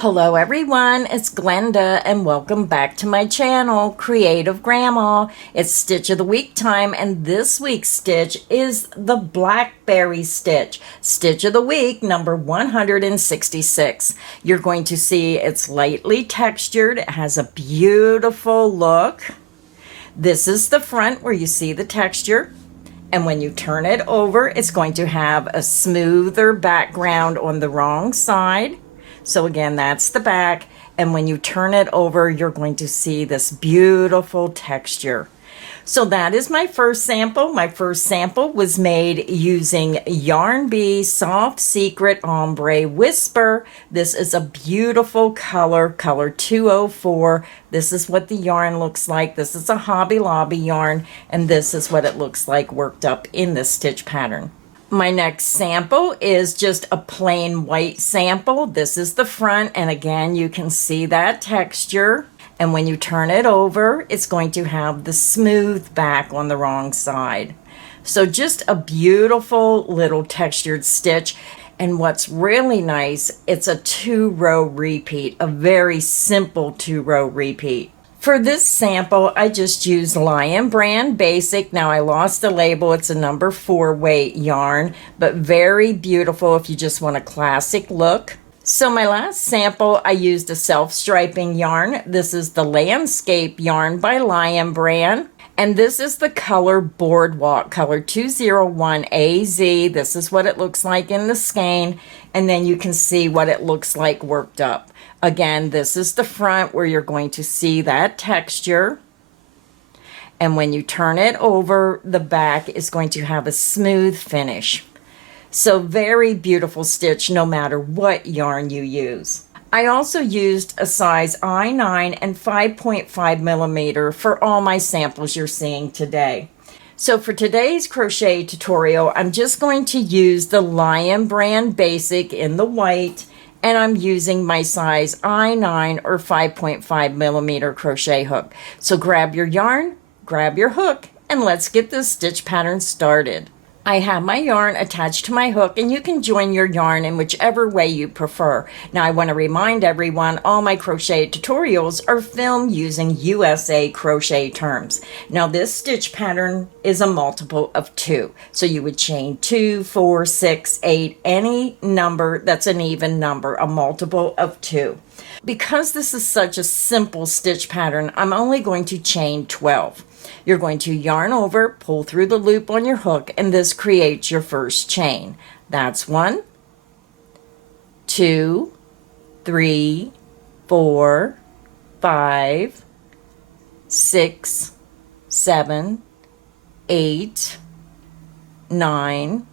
Hello everyone, it's Glenda and welcome back to my channel, Creative Grandma. It's Stitch of the Week time and this week's stitch is the Blackberry stitch. Stitch of the Week number 166. You're going to see it's lightly textured. It has a beautiful look. This is the front where you see the texture. And when you turn it over, it's going to have a smoother background on the wrong side. So again, that's the back. And when you turn it over, you're going to see this beautiful texture. So that is my first sample. My first sample was made using Yarn Bee Soft Secret Ombre Whisper. This is a beautiful color 204. This is what the yarn looks like. This is a Hobby Lobby yarn, and this is what it looks like worked up in this stitch pattern. My next sample is just a plain white sample. This is the front, and again, you can see that texture. And when you turn it over, it's going to have the smooth back on the wrong side. So just a beautiful little textured stitch. And what's really nice, it's a 2-row repeat, a very simple 2-row repeat. For this sample, I just used Lion Brand Basic. Now I lost the label. It's a number 4 weight yarn, but very beautiful if you just want a classic look. So my last sample, I used a self-striping yarn. This is the Landscape yarn by Lion Brand. And this is the color Boardwalk, color 201AZ. This is what it looks like in the skein. And then you can see what it looks like worked up. Again, this is the front where you're going to see that texture. And when you turn it over, the back is going to have a smooth finish. So very beautiful stitch no matter what yarn you use. I also used a size I9 and 5.5 millimeter for all my samples you're seeing today. So for today's crochet tutorial, I'm just going to use the Lion Brand Basic in the white, and I'm using my size I9 or 5.5 millimeter crochet hook. So grab your yarn, grab your hook, and let's get this stitch pattern started. I have my yarn attached to my hook, and you can join your yarn in whichever way you prefer. Now I want to remind everyone all my crochet tutorials are filmed using USA crochet terms. Now this stitch pattern is a multiple of 2. So you would chain 2, 4, 6, 8, any number that's an even number, a multiple of 2. Because this is such a simple stitch pattern, I'm only going to chain 12. You're going to yarn over, pull through the loop on your hook, and this creates your first chain. That's 1, 2, 3, 4, 5, 6, 7, 8, 9,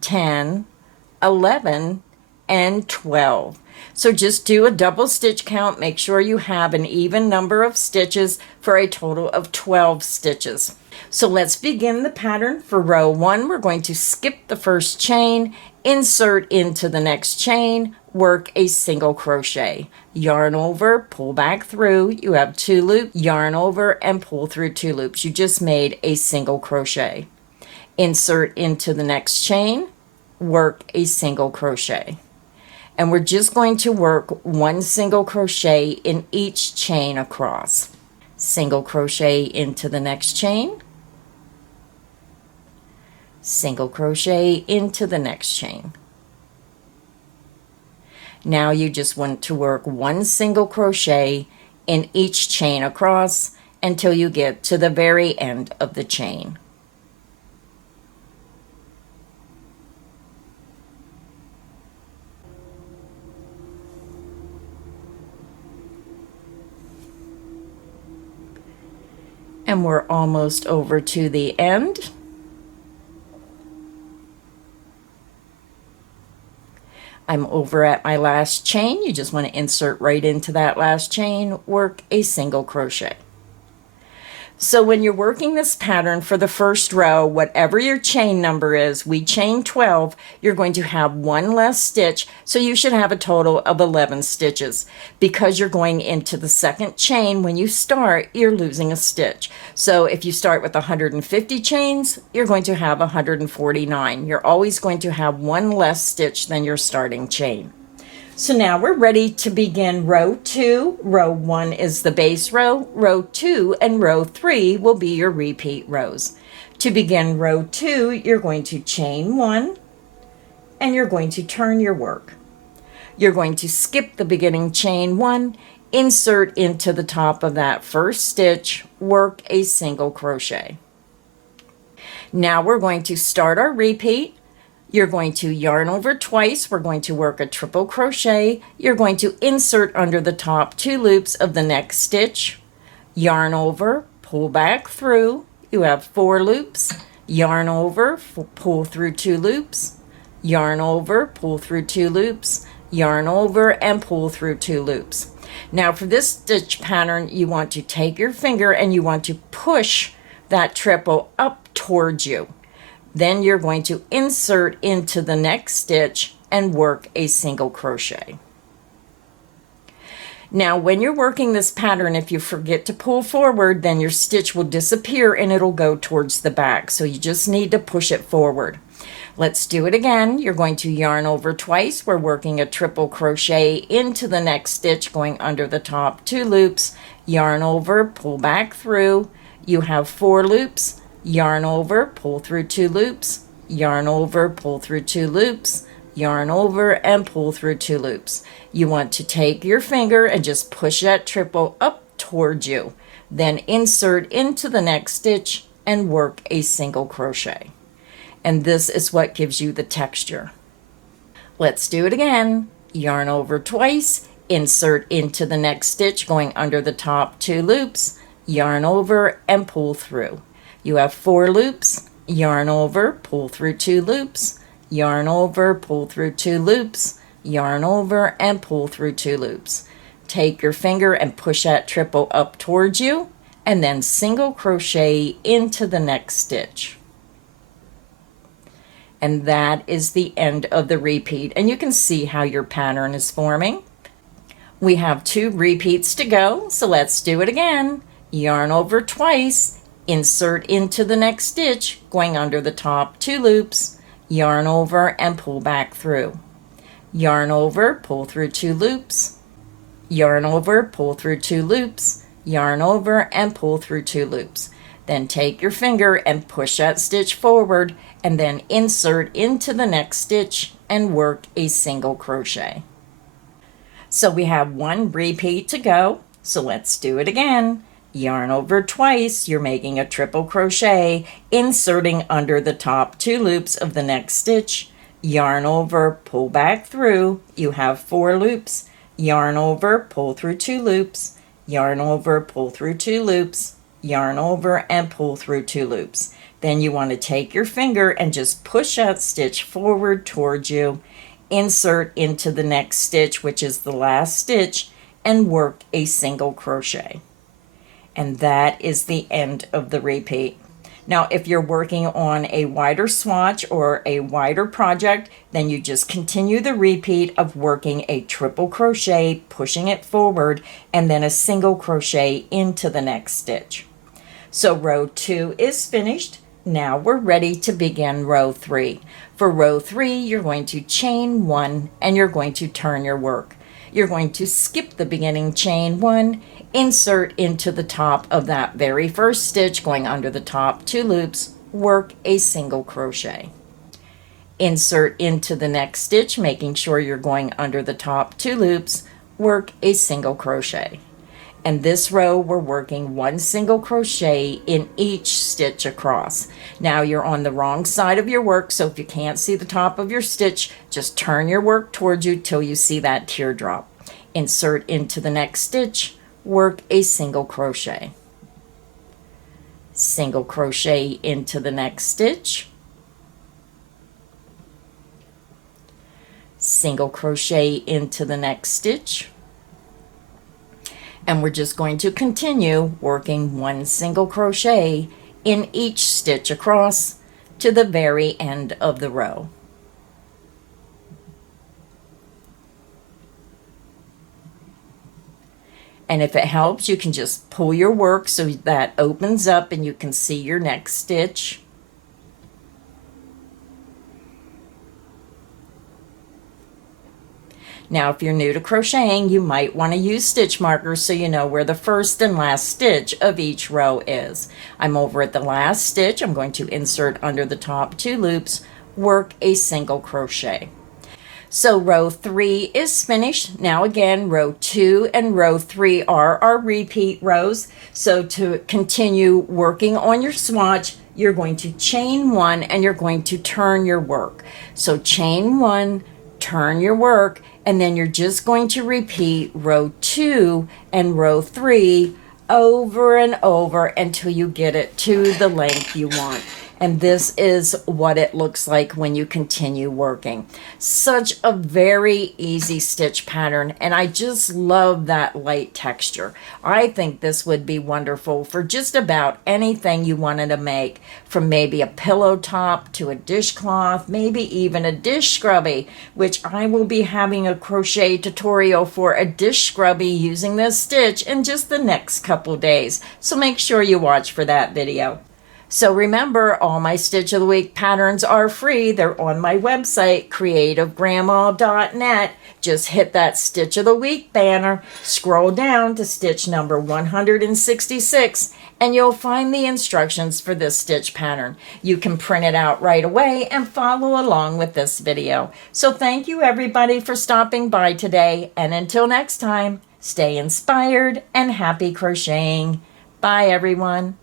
10, 11, and 12. So just do a double stitch count. Make sure you have an even number of stitches for a total of 12 stitches. So let's begin the pattern. For row 1, we're going to skip the first chain, insert into the next chain, work a single crochet. Yarn over, pull back through. You have 2 loops, yarn over and pull through 2 loops. You just made a single crochet. Insert into the next chain, work a single crochet. And we're just going to work 1 single crochet in each chain across. Single crochet into the next chain. Single crochet into the next chain. Now you just want to work 1 single crochet in each chain across until you get to the very end of the chain. And we're almost over to the end. I'm over at my last chain. You just want to insert right into that last chain, work a single crochet. So when you're working this pattern for the first row, whatever your chain number is, we chain 12, you're going to have 1 less stitch, so you should have a total of 11 stitches. Because you're going into the second chain, when you start, you're losing a stitch. So if you start with 150 chains, you're going to have 149. You're always going to have 1 less stitch than your starting chain. So now we're ready to begin row 2. Row 1 is the base row. Row 2 and row 3 will be your repeat rows. To begin row 2, you're going to chain 1 and you're going to turn your work. You're going to skip the beginning chain 1, insert into the top of that first stitch, work a single crochet. Now we're going to start our repeat. You're going to yarn over twice. We're going to work a triple crochet. You're going to insert under the top 2 loops of the next stitch, yarn over, pull back through. You have 4 loops, yarn over, pull through 2 loops, yarn over, pull through 2 loops, yarn over, and pull through 2 loops. Now for this stitch pattern, you want to take your finger and you want to push that triple up towards you. Then you're going to insert into the next stitch and work a single crochet. Now when you're working this pattern, if you forget to pull forward, then your stitch will disappear and it'll go towards the back. So you just need to push it forward. Let's do it again. You're going to yarn over twice. We're working a triple crochet into the next stitch, going under the top 2 loops, yarn over, pull back through. You have 4 loops, yarn over, pull through 2 loops, yarn over, pull through 2 loops, yarn over, and pull through 2 loops. You want to take your finger and just push that triple up towards you. Then insert into the next stitch and work a single crochet. And this is what gives you the texture. Let's do it again. Yarn over twice, insert into the next stitch, going under the top 2 loops, yarn over, and pull through. You have 4 loops, yarn over, pull through 2 loops, yarn over, pull through 2 loops, yarn over, and pull through 2 loops. Take your finger and push that triple up towards you, and then single crochet into the next stitch. And that is the end of the repeat, and you can see how your pattern is forming. We have 2 repeats to go, so let's do it again. Yarn over twice, insert into the next stitch, going under the top 2 loops, yarn over, and pull back through. Yarn over, pull through 2 loops, yarn over, pull through 2 loops, yarn over, and pull through 2 loops. Then take your finger and push that stitch forward, and then insert into the next stitch and work a single crochet. So we have 1 repeat to go, so let's do it again. Yarn over twice, you're making a triple crochet, inserting under the top 2 loops of the next stitch, yarn over, pull back through. You have 4 loops, yarn over, pull through 2 loops, yarn over, pull through 2 loops, yarn over, and pull through 2 loops. Then you want to take your finger and just push that stitch forward towards you, insert into the next stitch, which is the last stitch, and work a single crochet. And that is the end of the repeat. Now, if you're working on a wider swatch or a wider project, then you just continue the repeat of working a triple crochet, pushing it forward, and then a single crochet into the next stitch. So row 2 is finished. Now we're ready to begin row 3. For row 3, you're going to chain 1 and you're going to turn your work. You're going to skip the beginning chain 1, insert into the top of that very first stitch, going under the top 2 loops, work a single crochet. Insert into the next stitch, making sure you're going under the top 2 loops, work a single crochet. And this row, we're working 1 single crochet in each stitch across. Now you're on the wrong side of your work, so if you can't see the top of your stitch, just turn your work towards you till you see that teardrop. Insert into the next stitch, work a single crochet. Single crochet into the next stitch. Single crochet into the next stitch. And we're just going to continue working 1 single crochet in each stitch across to the very end of the row. And if it helps, you can just pull your work so that opens up and you can see your next stitch. Now, if you're new to crocheting, you might want to use stitch markers so you know where the first and last stitch of each row is. I'm over at the last stitch. I'm going to insert under the top 2 loops, work a single crochet. So row 3 is finished. Now again, row 2 and row 3 are our repeat rows. So to continue working on your swatch, you're going to chain 1 and you're going to turn your work. So chain 1, turn your work, and then you're just going to repeat row 2 and row 3 over and over until you get it to the length you want. And this is what it looks like when you continue working. Such a very easy stitch pattern, and I just love that light texture. I think this would be wonderful for just about anything you wanted to make, from maybe a pillow top to a dishcloth, maybe even a dish scrubby, which I will be having a crochet tutorial for a dish scrubby using this stitch in just the next couple days. So make sure you watch for that video. So remember, all my Stitch of the Week patterns are free. They're on my website, creativegrandma.net. Just hit that Stitch of the Week banner, scroll down to stitch number 166, and you'll find the instructions for this stitch pattern. You can print it out right away and follow along with this video. So thank you everybody for stopping by today, and until next time, stay inspired and happy crocheting. Bye everyone.